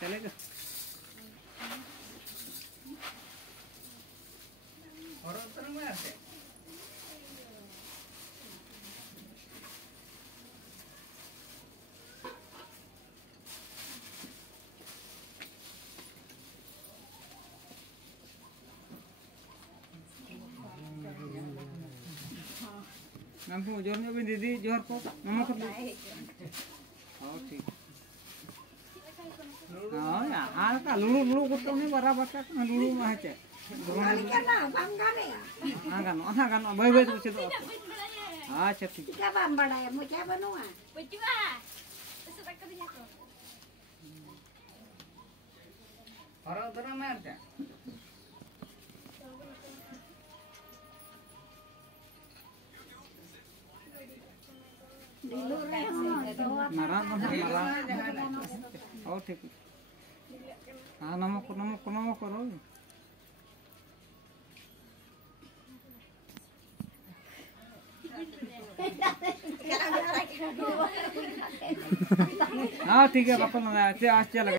चलेगा और उतर में आते Nampu jornya bin didi johar ko mama ko oh ठीक oh ya alka lulu ko to ne barabar ka lulu mah ce kana bangare ya kan bai bai to to अच्छा ठीक क्या balm बड़ा है मुझे बनवा बचवा ऐसे तक कर दिया और उधर मारते दिलो रे नारा और ठीक हां नमक करो हाँ ठीक है पापा आज चला